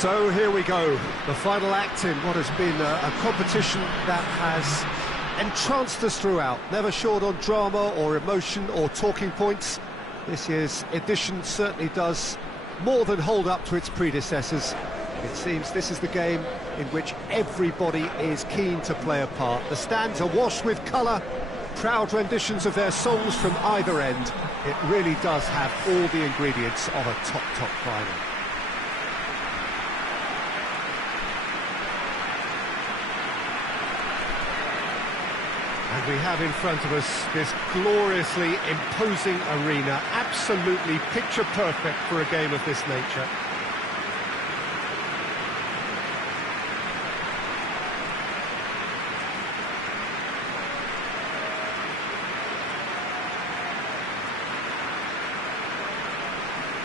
So here we go, the final act in what has been a competition that has entranced us throughout, never short on drama or emotion or talking points. This year's edition certainly does more than hold up to its predecessors. It seems this is the game in which everybody is keen to play a part. The stands are washed with colour, proud renditions of their songs from either end. It really does have all the ingredients of a top final. And we have in front of us this gloriously imposing arena, absolutely picture perfect for a game of this nature.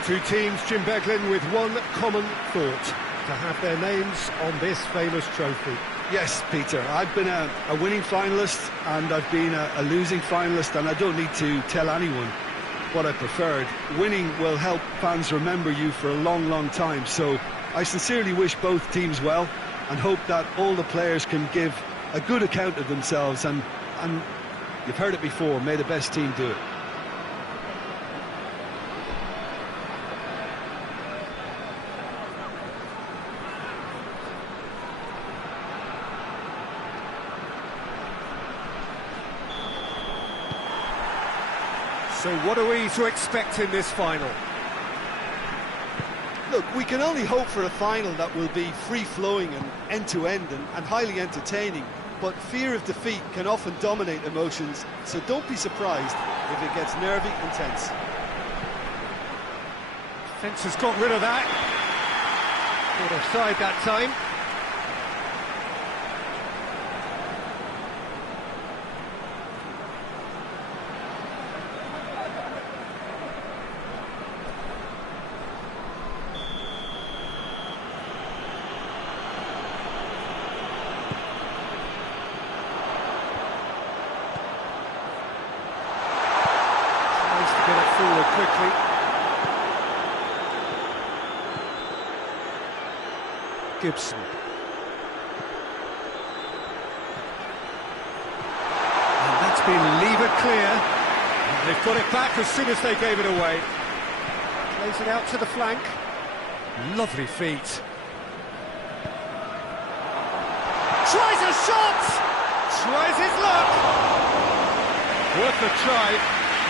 Two teams, Jim Beglin, with one common thought: to have their names on this famous trophy. Yes, Peter, I've been a winning finalist and I've been a losing finalist, and I don't need to tell anyone what I preferred. Winning will help fans remember you for a long, long time, so I sincerely wish both teams well and hope that all the players can give a good account of themselves, and you've heard it before, may the best team do it. So what are we to expect in this final? Look, we can only hope for a final that will be free-flowing and end-to-end and highly entertaining, but fear of defeat can often dominate emotions, so don't be surprised if it gets nervy and tense. Fence has got rid of that. Got offside that time. Get it forward quickly. Gibson. And that's been levered clear. And they've got it back as soon as they gave it away. Plays it out to the flank. Lovely feet. Tries a shot! Tries his luck! Worth a try.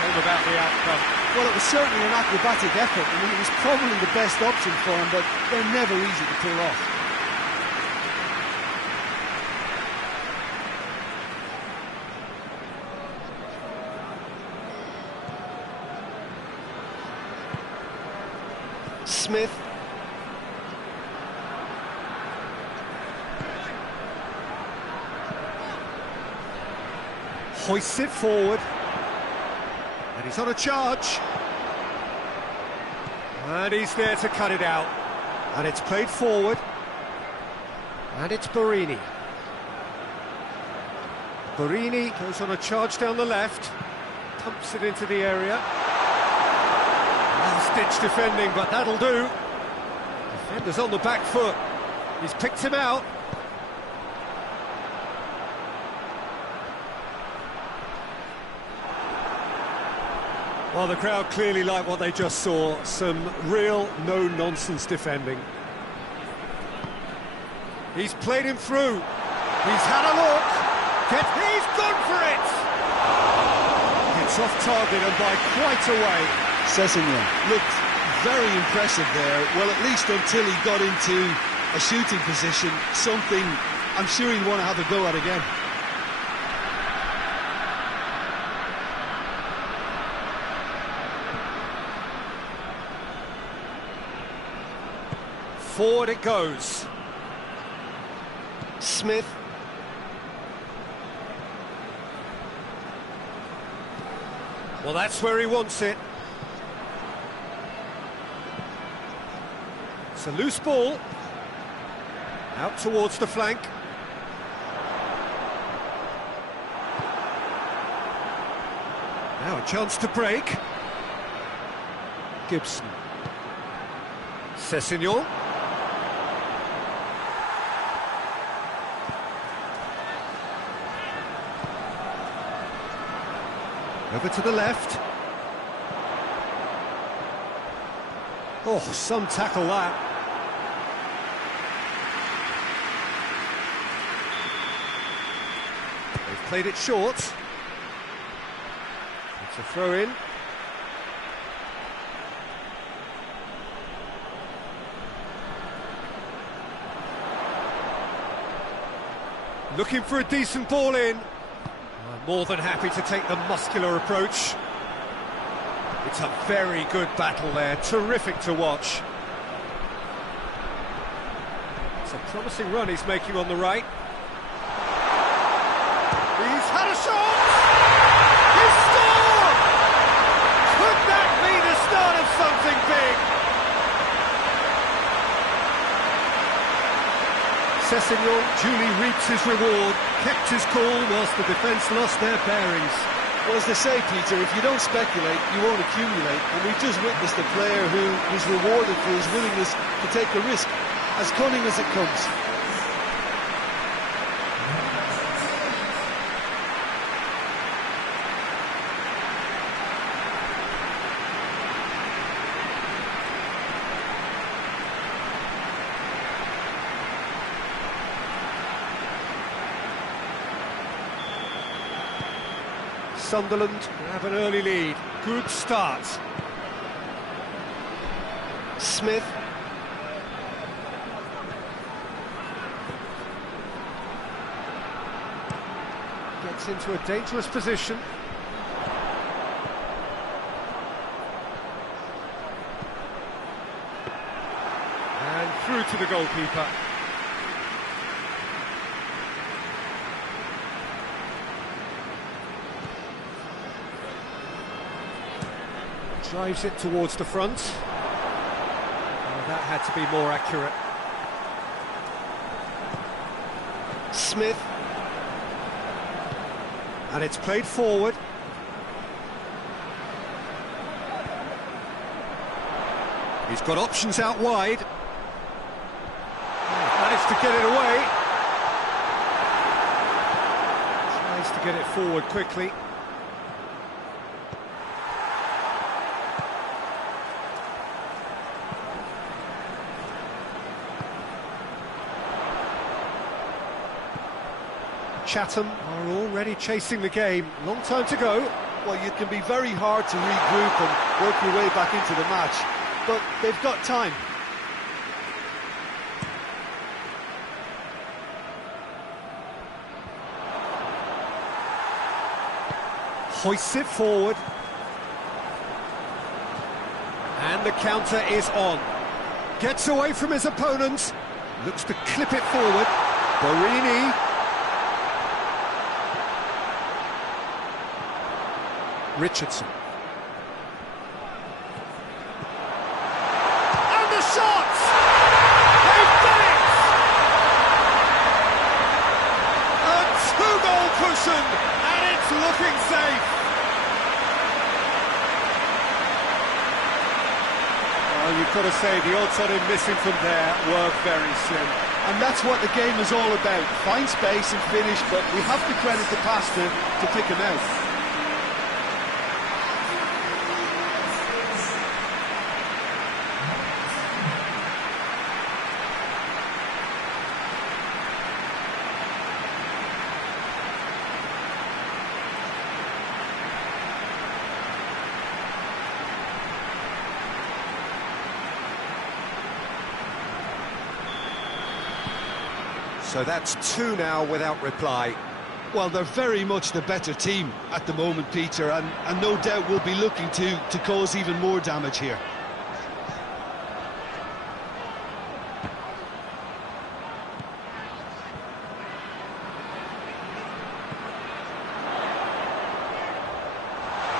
About the outcome. Well, it was certainly an acrobatic effort. I mean, it was probably the best option for him, but they're never easy to pull off. Smith. Hoists it forward. And he's on a charge. And he's there to cut it out. And it's played forward. And it's Borini. Borini goes on a charge down the left. Pumps it into the area. Last-ditch defending, but that'll do. Defender's on the back foot. He's picked him out. Well, the crowd clearly like what they just saw. Some real no-nonsense defending. He's played him through. He's had a look. He's gone for it! It's off target and by quite a way. Sessegnon looked very impressive there. Well, at least until he got into a shooting position, something I'm sure he'll want to have a go at again. Forward it goes. Smith. Well, that's where he wants it. It's a loose ball. Out towards the flank. Now a chance to break. Gibson. Sessegnon. Over to the left. Oh, some tackle that. They've played it short. It's a throw-in. Looking for a decent ball in. More than happy to take the muscular approach. It's a very good battle there, terrific to watch. It's a promising run he's making on the right. He's had a shot! He's scored! Could that be the start of something big? Sessegnon duly reaps his reward, kept his cool whilst the defence lost their bearings. Well, as they say, Peter, if you don't speculate, you won't accumulate. And we've just witnessed a player who was rewarded for his willingness to take a risk, as cunning as it comes. Sunderland have an early lead. Good start. Smith. Gets into a dangerous position. And through to the goalkeeper. Drives it towards the front. Oh, that had to be more accurate. Smith. And it's played forward. He's got options out wide. Managed to get it away. Tries to get it forward quickly. Chatham are already chasing the game. Long time to go. Well, it can be very hard to regroup and work your way back into the match, but they've got time. Hoists it forward. And the counter is on. Gets away from his opponent. Looks to clip it forward. Borini. Richardson. And the shot! They've done it! A two-goal cushion, and it's looking safe. Well, you've got to say the odds on him missing from there were very slim. And that's what the game is all about. Find space and finish, but we have to credit the passer to pick him out. So that's two now without reply. Well, they're very much the better team at the moment, Peter, and no doubt will be looking to cause even more damage here.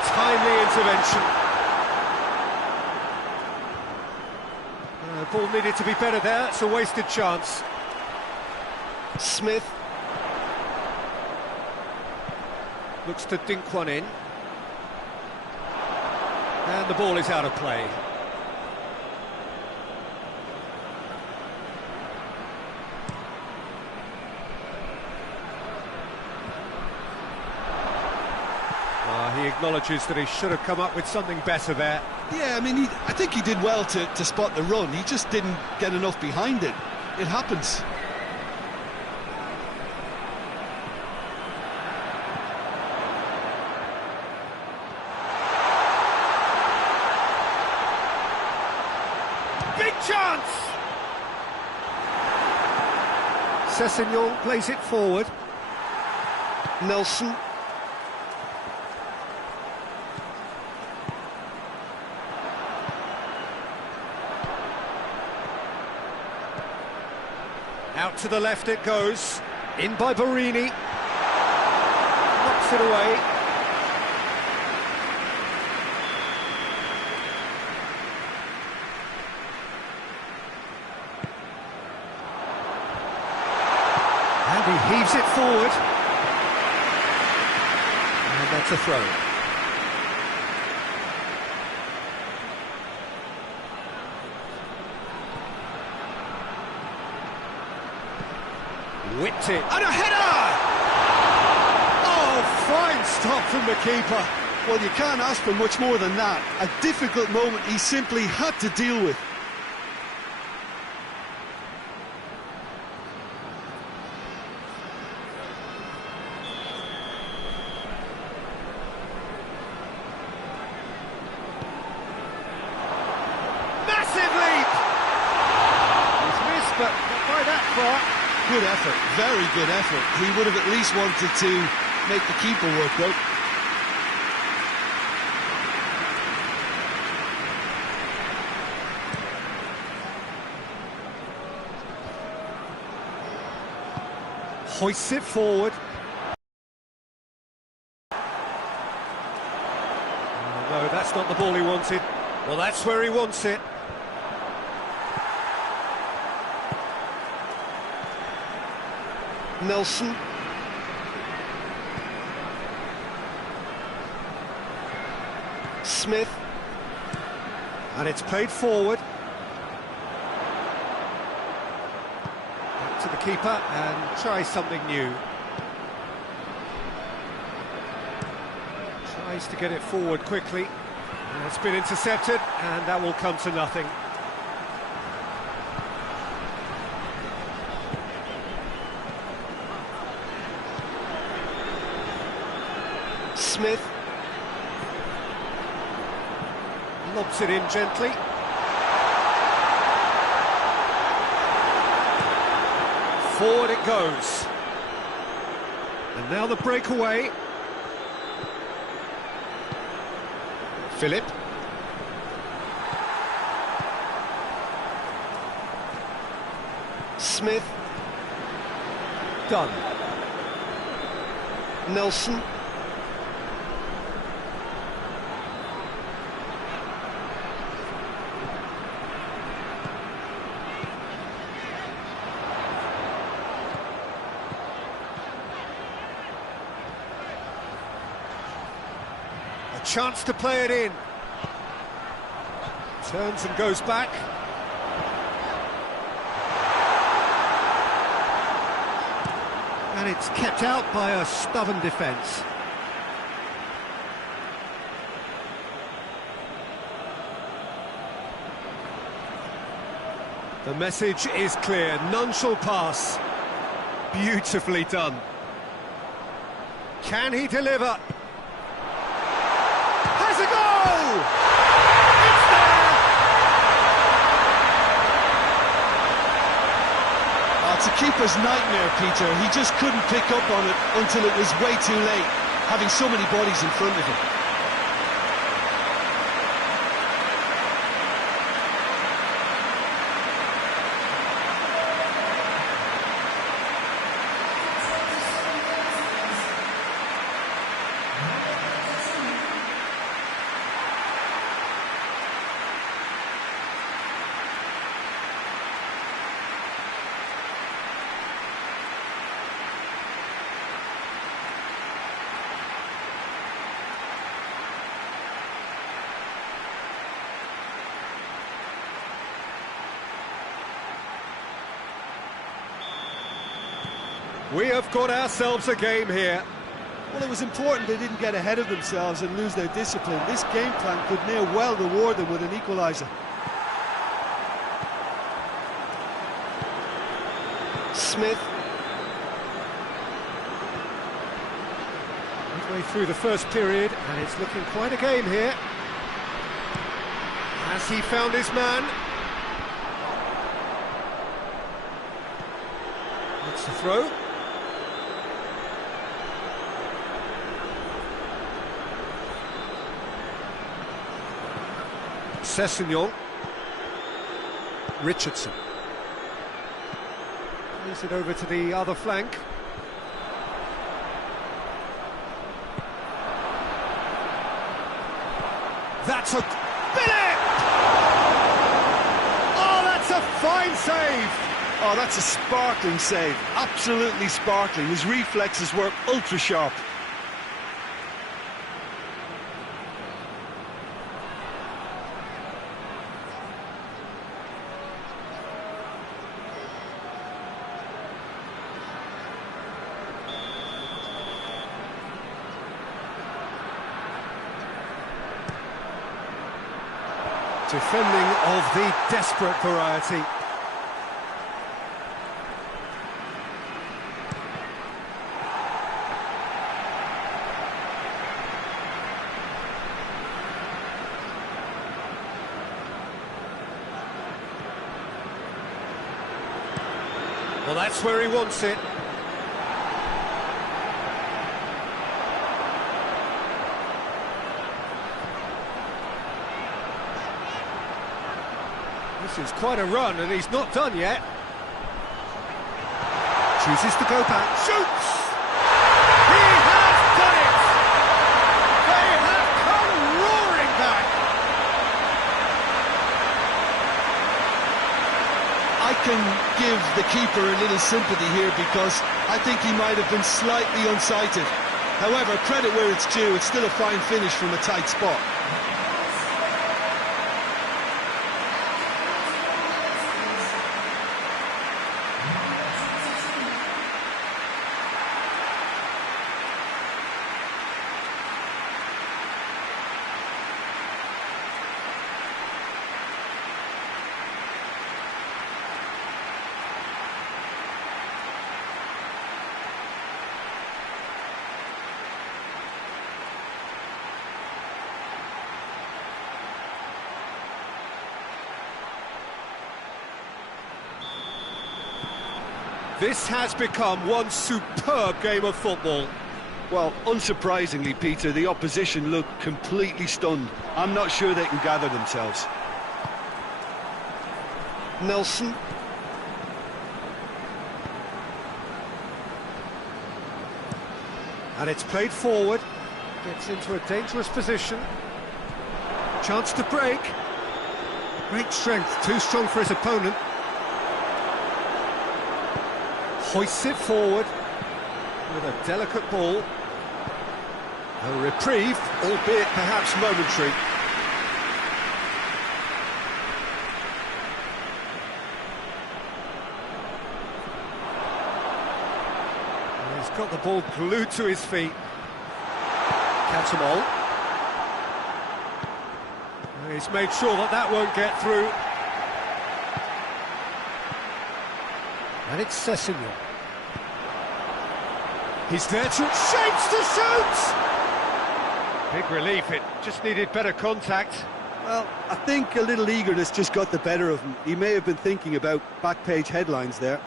Timely intervention. The ball needed to be better there. It's a wasted chance. Smith looks to dink one in, and the ball is out of play. He acknowledges that he should have come up with something better there. Yeah, I mean, I think he did well to spot the run. He just didn't get enough behind it. It happens. Big chance! Sessegnon plays it forward. Nelson. Out to the left it goes. In by Barini. Knocks it away. And he heaves it forward. And that's a throw. Whipped it. And a header! Oh, fine stop from the keeper. Well, you can't ask for much more than that. A difficult moment he simply had to deal with. Massive leap! He's missed, but not by that far. Good effort, very good effort. He would have at least wanted to make the keeper work, though. Hoists it forward. Oh, no, that's not the ball he wanted. Well, that's where he wants it. Nelson. Smith. And it's played forward. Back to the keeper and try something new. Tries to get it forward quickly. And it's been intercepted, and that will come to nothing. Smith. Lobs it in gently. Forward it goes. And now the breakaway. Philip. Smith. Done. Nelson. Chance to play it in. Turns and goes back. And it's kept out by a stubborn defence. The message is clear. None shall pass. Beautifully done. Can he deliver? Has a goal! It's there! Oh, it's a keeper's nightmare, Peter. He just couldn't pick up on it until it was way too late, having so many bodies in front of him. We have got ourselves a game here. Well, it was important they didn't get ahead of themselves and lose their discipline. This game plan could near well reward them with an equaliser. Smith. Midway through the first period, and it's looking quite a game here. Has he found his man? It's the throw. Sessegnon. Richardson. Plays it over to the other flank. That's a... Billy! Oh, that's a fine save! Oh, that's a sparkling save. Absolutely sparkling. His reflexes were ultra sharp. Defending of the desperate variety. Well, that's where he wants it. This is quite a run, and he's not done yet. Chooses to go back. Shoots! He has done it! They have come roaring back! I can give the keeper a little sympathy here because I think he might have been slightly unsighted. However, credit where it's due, it's still a fine finish from a tight spot. This has become one superb game of football. Well, unsurprisingly, Peter, the opposition looked completely stunned. I'm not sure they can gather themselves. Nelson. And it's played forward. Gets into a dangerous position. Chance to break. Great strength, too strong for his opponent. Hoists it forward with a delicate ball. A reprieve, albeit perhaps momentary. He's got the ball glued to his feet. Chatham. He's made sure that that won't get through. And it's Sessegnon. He's there to... shapes to shoot! Big relief, it just needed better contact. Well, I think a little eagerness just got the better of him. He may have been thinking about back-page headlines there.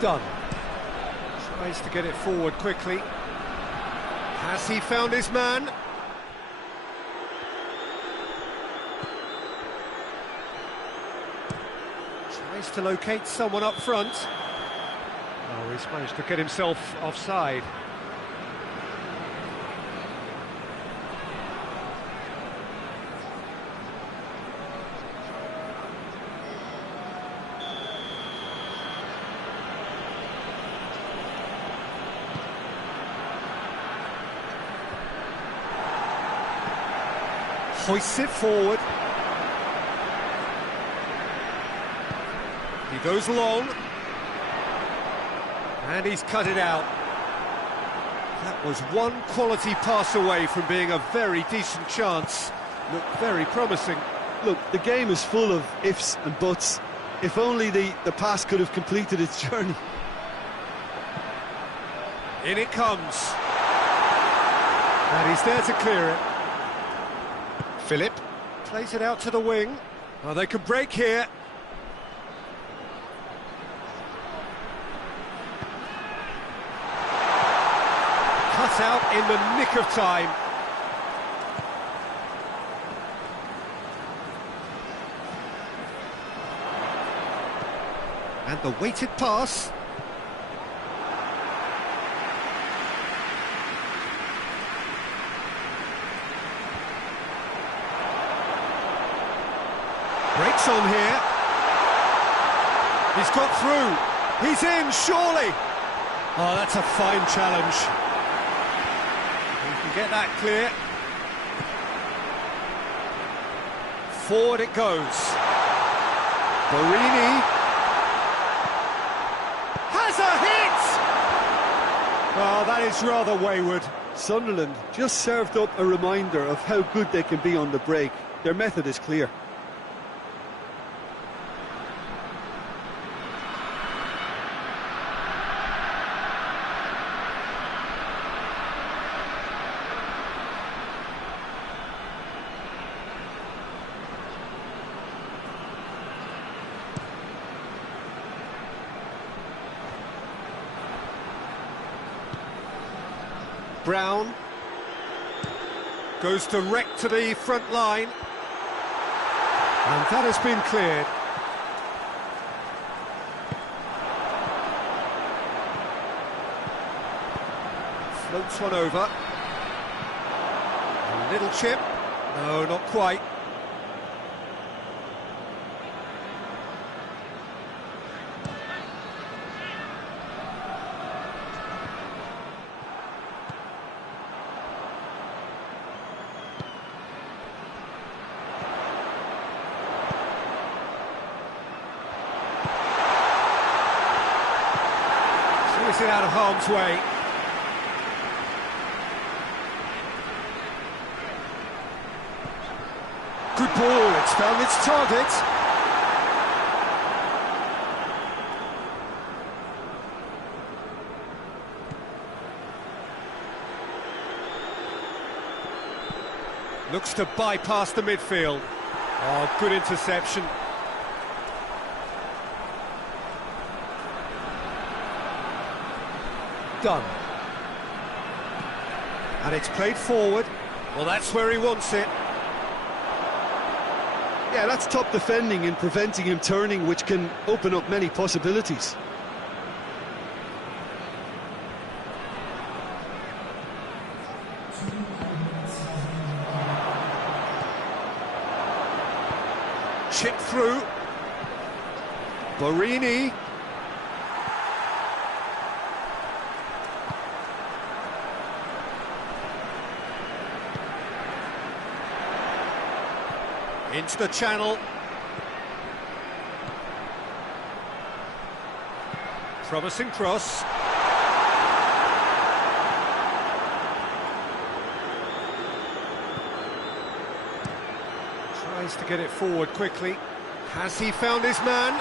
Done. Tries to get it forward quickly. Has he found his man? Tries to locate someone up front. Oh, he's managed to get himself offside. Hoists it forward. He goes long. And he's cut it out. That was one quality pass away from being a very decent chance. Looked very promising. Look, the game is full of ifs and buts. If only the pass could have completed its journey. In it comes. And he's there to clear it. Philip plays it out to the wing. Oh, they can break here. Cut out in the nick of time. And the weighted pass. Breaks on here. He's got through. He's in, surely. Oh, that's a fine challenge. He can get that clear. Forward it goes. Borini has a hit! Oh, that is rather wayward. Sunderland just served up a reminder of how good they can be on the break. Their method is clear. Brown goes direct to the front line, and that has been cleared. Floats one over. A little chip. No, not quite. Clears it out of harm's way. Good ball, it's found its target. Looks to bypass the midfield. Oh, good interception. Done. And it's played forward. Well, that's where he wants it. Yeah, that's top defending and preventing him turning, which can open up many possibilities. Chip through. Borini. Into the channel. Promising cross. Tries to get it forward quickly. Has he found his man?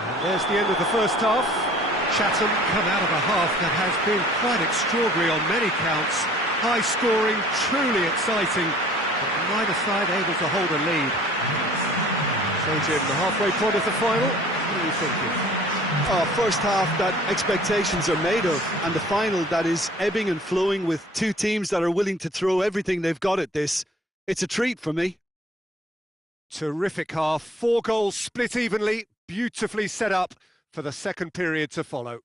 And there's the end of the first half. Chatham come out of a half that has been quite extraordinary on many counts. High scoring, truly exciting, but neither side able to hold a lead. So Jim, the halfway point of the final, what are you thinking? Oh, first half that expectations are made of, and the final that is ebbing and flowing with two teams that are willing to throw everything they've got at this. It's a treat for me. Terrific half, 4 goals split evenly, beautifully set up for the second period to follow.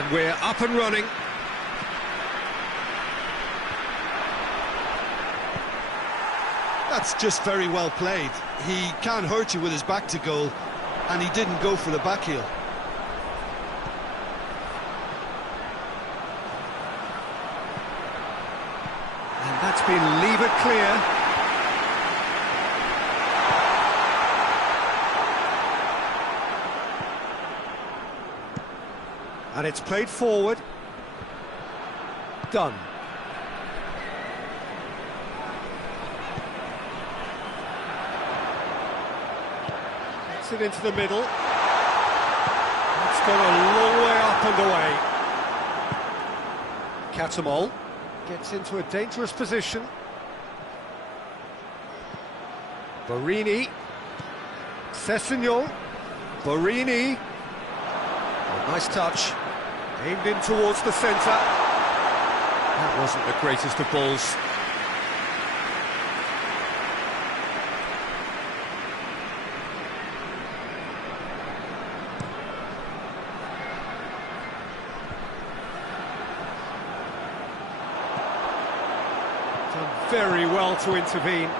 And we're up and running. That's just very well played. He can't hurt you with his back to goal, and he didn't go for the back heel. And that's been levered clear. And it's played forward. Done. Gets it into the middle. It's gone a long way up and away. Chatham gets into a dangerous position. Borini. Sessegnon. Borini. Oh, nice touch. Aimed in towards the centre. That wasn't the greatest of balls. Done very well to intervene.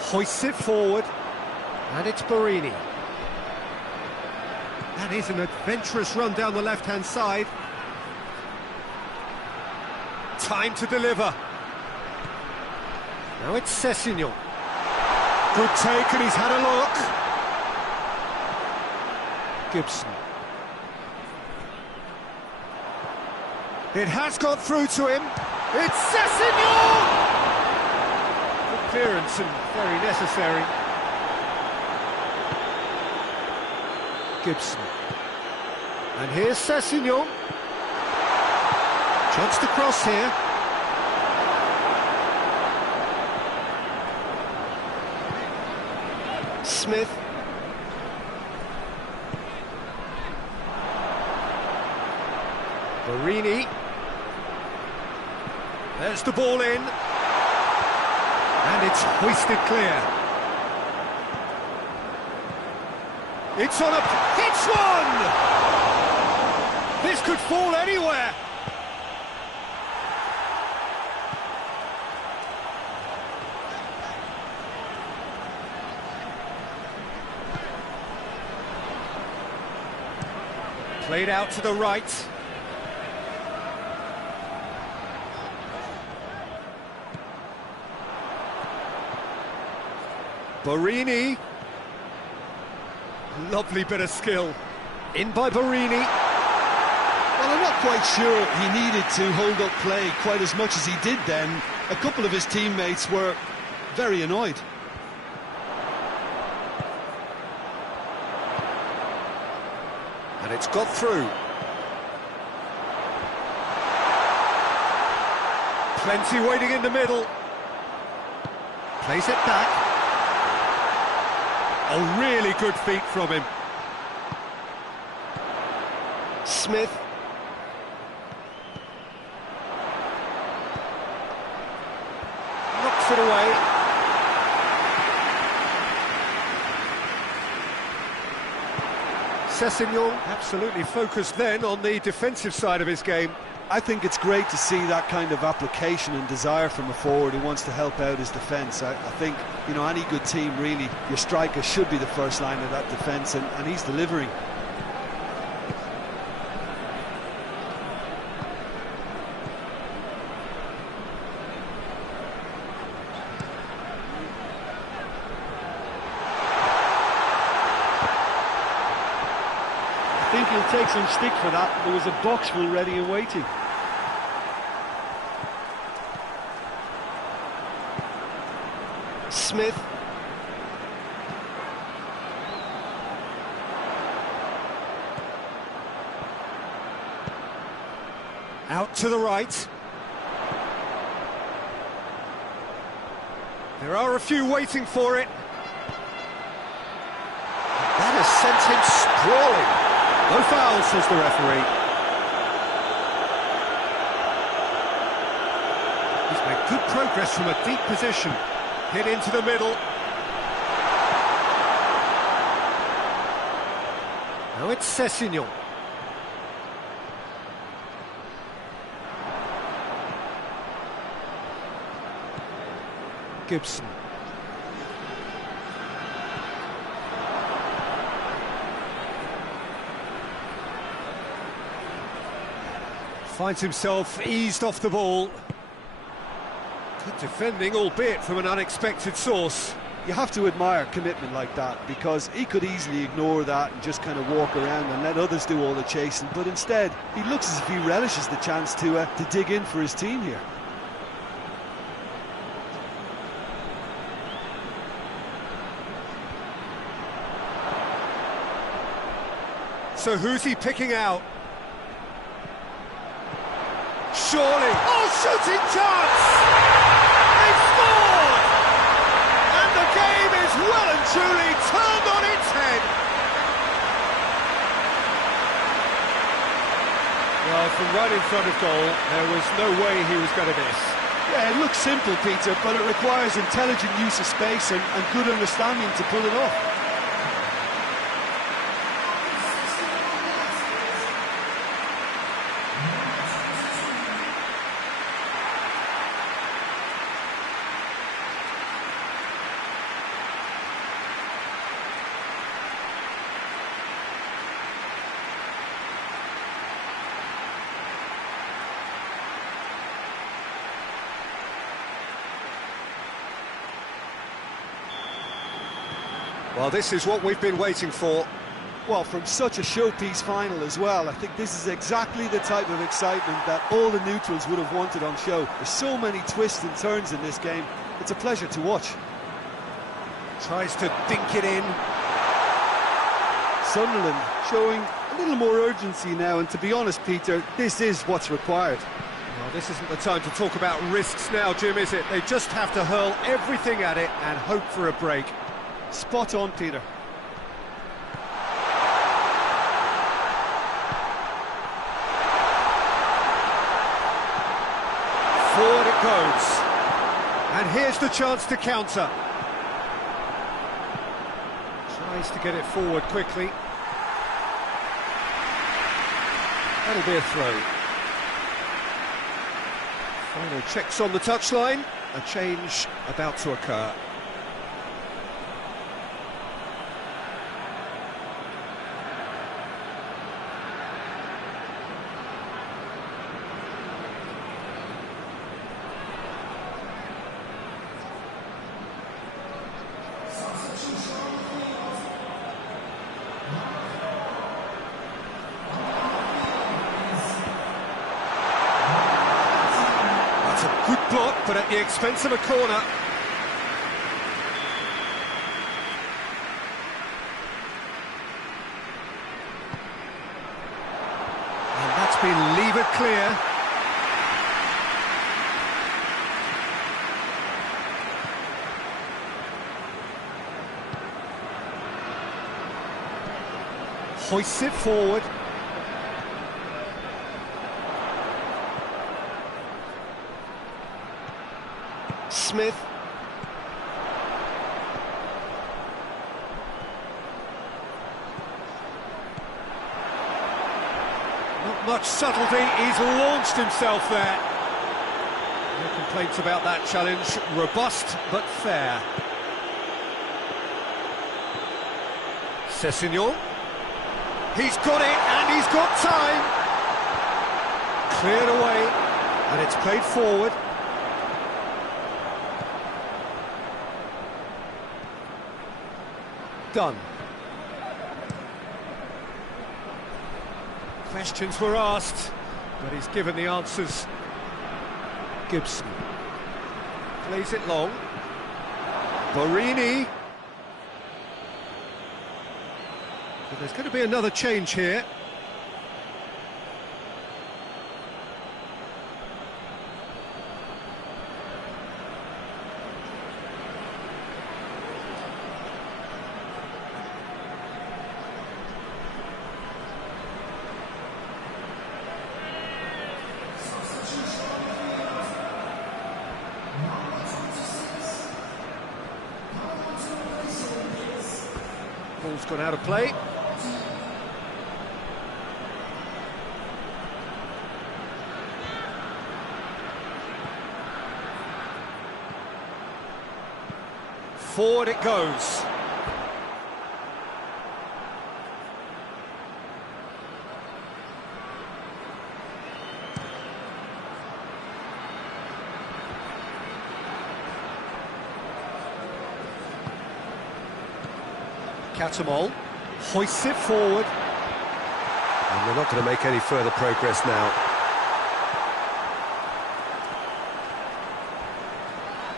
Hoists it forward. And it's Borini. That is an adventurous run down the left-hand side. Time to deliver. Now it's Sessegnon. Good take, and he's had a look. Gibson. It has got through to him. It's Sessegnon! Good clearance and very necessary. Gibson. And here's Sessegnon. Chance to cross here. Smith. Borini. There's the ball in. And it's hoisted clear. It's on a... It's one! This could fall anywhere. Played out to the right. Borini. Lovely bit of skill. In by Borini. Well, I'm not quite sure he needed to hold up play quite as much as he did then. A couple of his teammates were very annoyed. And it's got through. Plenty waiting in the middle. Plays it back. A really good feat from him. Smith. Knocks it away. Sessegnon absolutely focused then on the defensive side of his game. I think it's great to see that kind of application and desire from a forward who wants to help out his defence. I think, you know, any good team, really, your striker should be the first line of that defence, and he's delivering. I think he'll take some stick for that. There was a box full ready and waiting. Smith. Out to the right. There are a few waiting for it. That has sent him sprawling. No foul, says the referee. He's made good progress from a deep position. Hit into the middle. Now it's Sessegnon. Gibson. Finds himself eased off the ball. Good defending, albeit from an unexpected source. You have to admire commitment like that, because he could easily ignore that and just kind of walk around and let others do all the chasing, but instead he looks as if he relishes the chance to dig in for his team here. So who's he picking out? Surely! Oh, shooting chance! They've scored! And the game is well and truly turned on its head. Well, from right in front of goal, there was no way he was going to miss. Yeah, it looks simple, Peter, but it requires intelligent use of space and good understanding to pull it off. Well, this is what we've been waiting for. Well, from such a showpiece final as well, I think this is exactly the type of excitement that all the neutrals would have wanted on show. There's so many twists and turns in this game. It's a pleasure to watch. Tries to dink it in. Sunderland showing a little more urgency now, and to be honest, Peter, this is what's required. Well, this isn't the time to talk about risks now, Jim, is it? They just have to hurl everything at it and hope for a break. Spot on, Peter. Forward it goes. And here's the chance to counter. Tries to get it forward quickly. That'll be a throw. Final checks on the touchline. A change about to occur. Good block, but at the expense of a corner. And that's been levered clear. Hoists it forward. Smith. Not much subtlety, he's launched himself there. No complaints about that challenge, robust but fair. Sessegnon. He's got it, and he's got time. Cleared away, and it's played forward. Done. Questions were asked, but he's given the answers. Gibson plays it long. Borini. But there's going to be another change here. Ball's gone out of play. Forward it goes. Chatham hoists it forward. And they're not going to make any further progress now.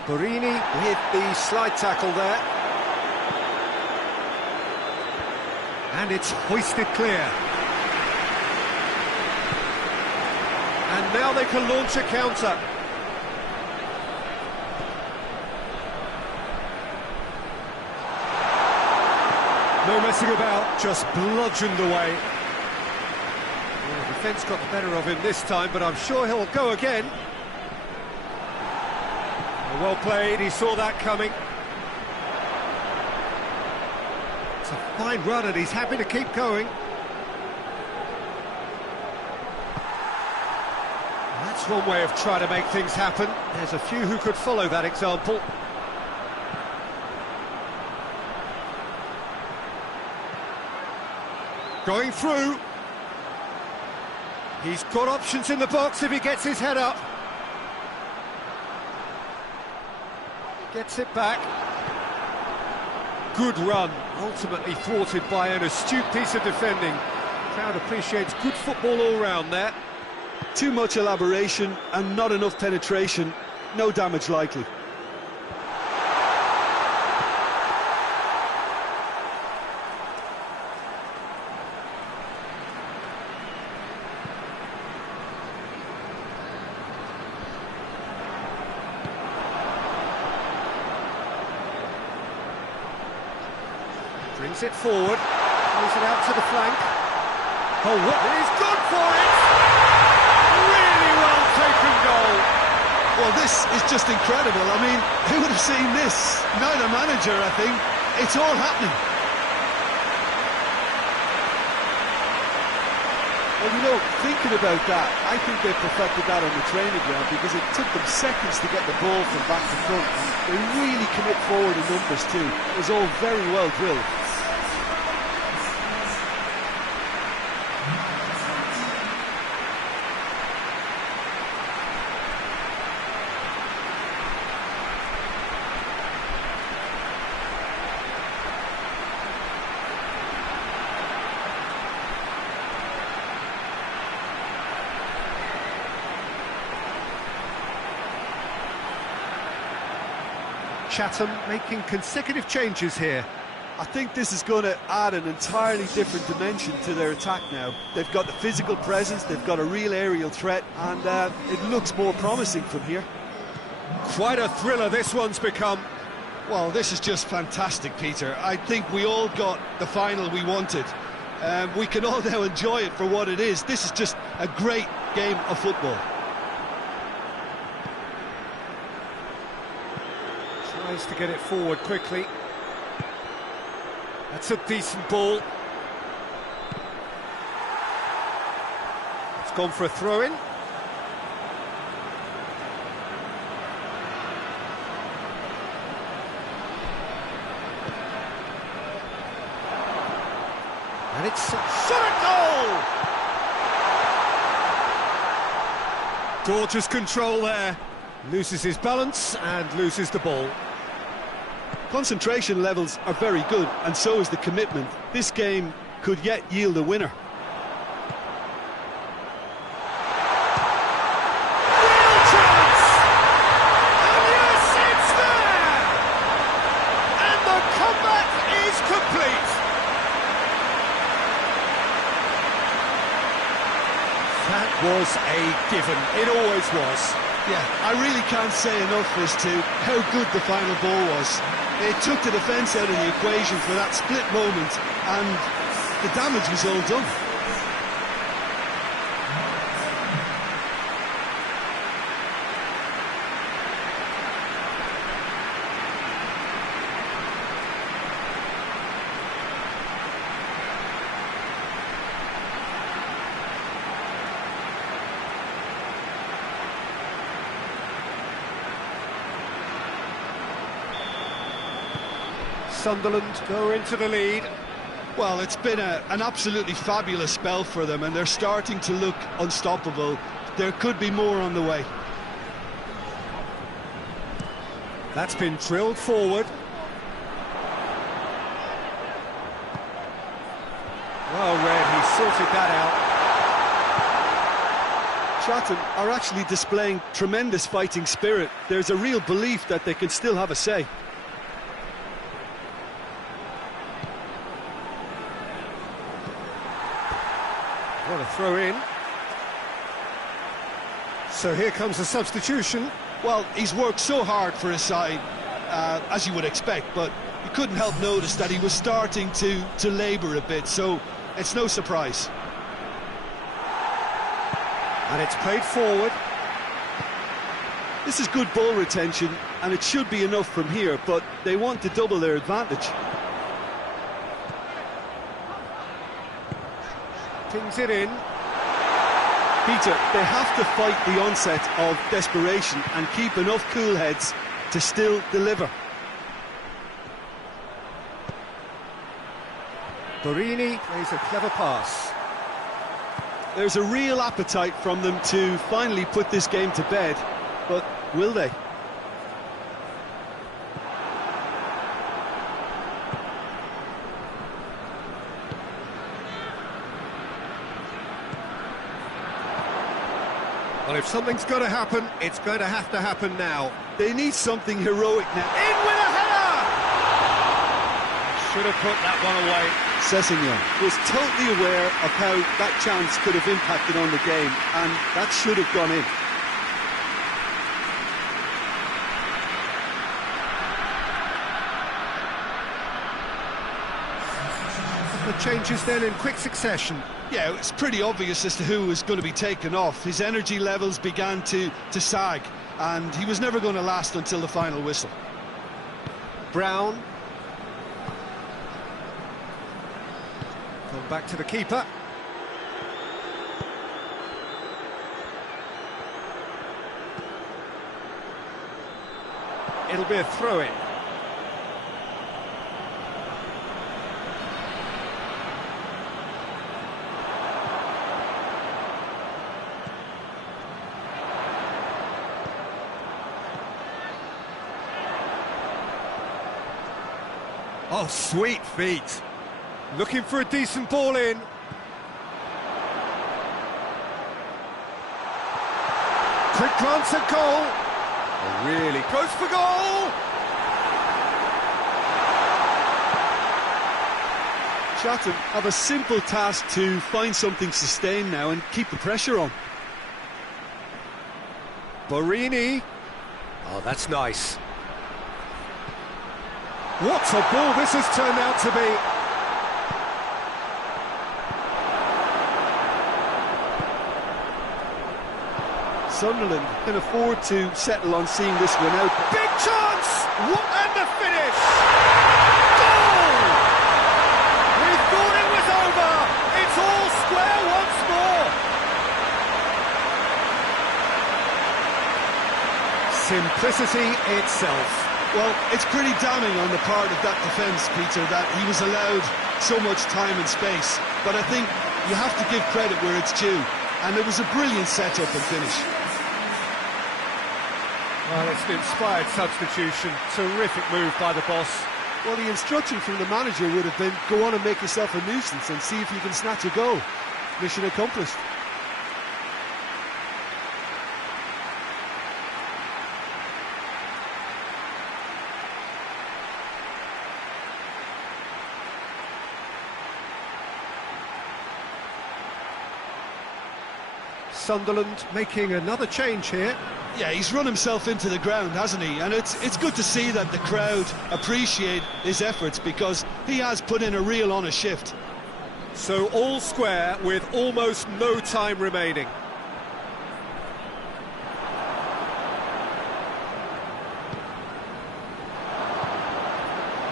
Borini with the slide tackle there. And it's hoisted clear. And now they can launch a counter. No messing about, just bludgeoned away. Well, the defence got the better of him this time, but I'm sure he'll go again. Well played, he saw that coming. It's a fine run and he's happy to keep going. That's one way of trying to make things happen. There's a few who could follow that example. Going through. He's got options in the box if he gets his head up. Gets it back. Good run, ultimately thwarted by an astute piece of defending. Crowd appreciates good football all round there. Too much elaboration and not enough penetration. No damage likely. Brings it forward, plays it out to the flank. Oh, what? He's gone for it! Really well taken goal. Well, this is just incredible. I mean, who would have seen this? Neither manager, I think. It's all happening. Well, you know, thinking about that, I think they perfected that on the training ground because it took them seconds to get the ball from back to front. And they really commit forward in numbers too. It was all very well drilled. Chatham making consecutive changes here. I think this is going to add an entirely different dimension to their attack now. They've got the physical presence, they've got a real aerial threat, and it looks more promising from here. Quite a thriller this one's become. Well, this is just fantastic, Peter. I think we all got the final we wanted. We can all now enjoy it for what it is. This is just a great game of football. Tries to get it forward quickly. That's a decent ball. It's gone for a throw-in. And it's shot at goal! Gorgeous control there. Loses his balance and loses the ball. Concentration levels are very good, and so is the commitment. This game could yet yield a winner. Real chance! And yes, it's there! And the comeback is complete! That was a given. It always was. Yeah, I really can't say enough as to how good the final ball was. It took the defence out of the equation for that split moment, and the damage was all done. Sunderland go into the lead. Well, it's been an absolutely fabulous spell for them, and they're starting to look unstoppable. There could be more on the way. That's been drilled forward. Well read, he sorted that out. Chatham are actually displaying tremendous fighting spirit. There's a real belief that they can still have a say. What a throw in. So here comes the substitution. Well, he's worked so hard for his side, as you would expect, but you couldn't help notice that he was starting to labour a bit, so it's no surprise. And it's played forward. This is good ball retention, and it should be enough from here, but they want to double their advantage. Pings it in. Peter, they have to fight the onset of desperation and keep enough cool heads to still deliver. Borini plays a clever pass. There's a real appetite from them to finally put this game to bed, but will they? Well, if something's got to happen, it's going to have to happen now. They need something heroic now. In with a header! Should have put that one away. Sessegnon was totally aware of how that chance could have impacted on the game, and that should have gone in. The changes then in quick succession. Yeah, it's pretty obvious as to who was going to be taken off. His energy levels began to sag, and he was never going to last until the final whistle. Brown. Come back to the keeper. It'll be a throw-in. Oh, sweet feet. Looking for a decent ball in. Quick glance at goal. Oh, really goes for goal. Chatham have a simple task to find something sustained now and keep the pressure on. Borini. Oh, that's nice. What a ball this has turned out to be. Sunderland can afford to settle on seeing this one out. Big chance! And the finish! Goal! We thought it was over. It's all square once more. Simplicity itself. Well, it's pretty damning on the part of that defence, Peter, that he was allowed so much time and space. But I think you have to give credit where it's due. And it was a brilliant set-up and finish. Well, it's an inspired substitution. Terrific move by the boss. Well, the instruction from the manager would have been, go on and make yourself a nuisance and see if you can snatch a goal. Mission accomplished. Sunderland making another change here. Yeah, he's run himself into the ground, hasn't he? And it's good to see that the crowd appreciate his efforts, because he has put in a real honest shift. So all square with almost no time remaining.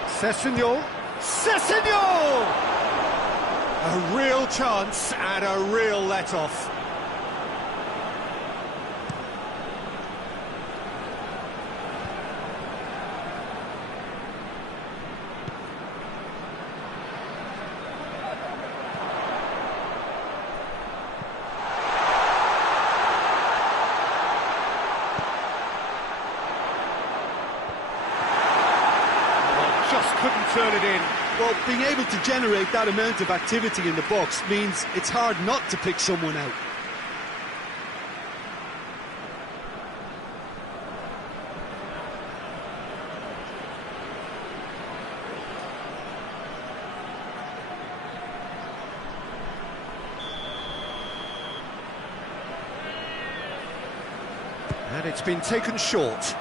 Sessegnon. A real chance and a real let-off. couldn't turn it in. Well, being able to generate that amount of activity in the box means it's hard not to pick someone out. And it's been taken short.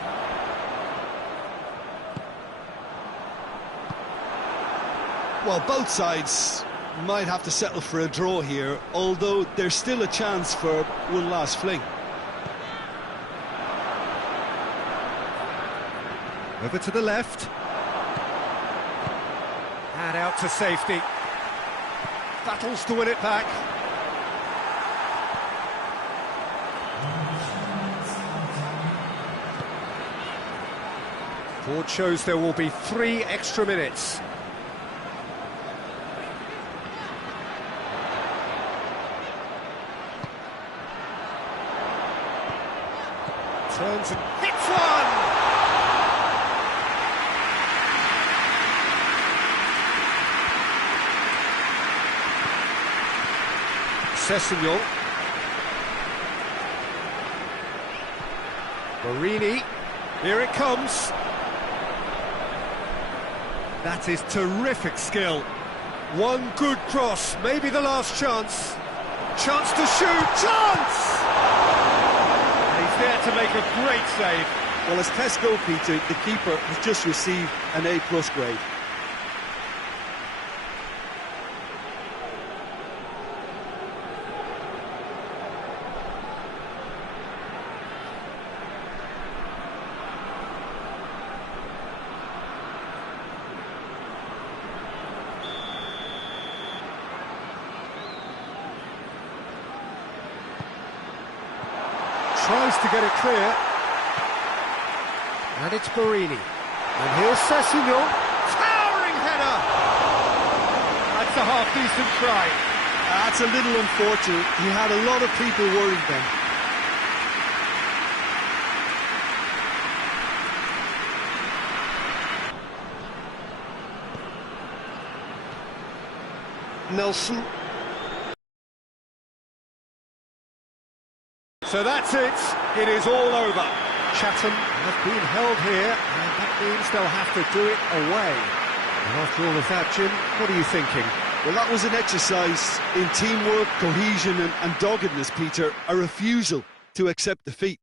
Well, both sides might have to settle for a draw here, although there's still a chance for one last fling. Over to the left. And out to safety. Battles to win it back. Board shows there will be 3 extra minutes. Turns and hits one! Sessegnon. Marini. Here it comes. That is terrific skill. One good cross, maybe the last chance. Chance to shoot, chance! He's there to make a great save. Well, as tests go, Peter, the keeper has just received an A+ grade. Tries to get it clear. And it's Marini. And here's Sessegnon. Towering header! That's a half-decent try. That's a little unfortunate. He had a lot of people worried then. Nelson. So that's it. It is all over. Chatham have been held here, and that means they'll have to do it away. And after all of that, Jim, what are you thinking? Well, that was an exercise in teamwork, cohesion and doggedness, Peter. A refusal to accept defeat.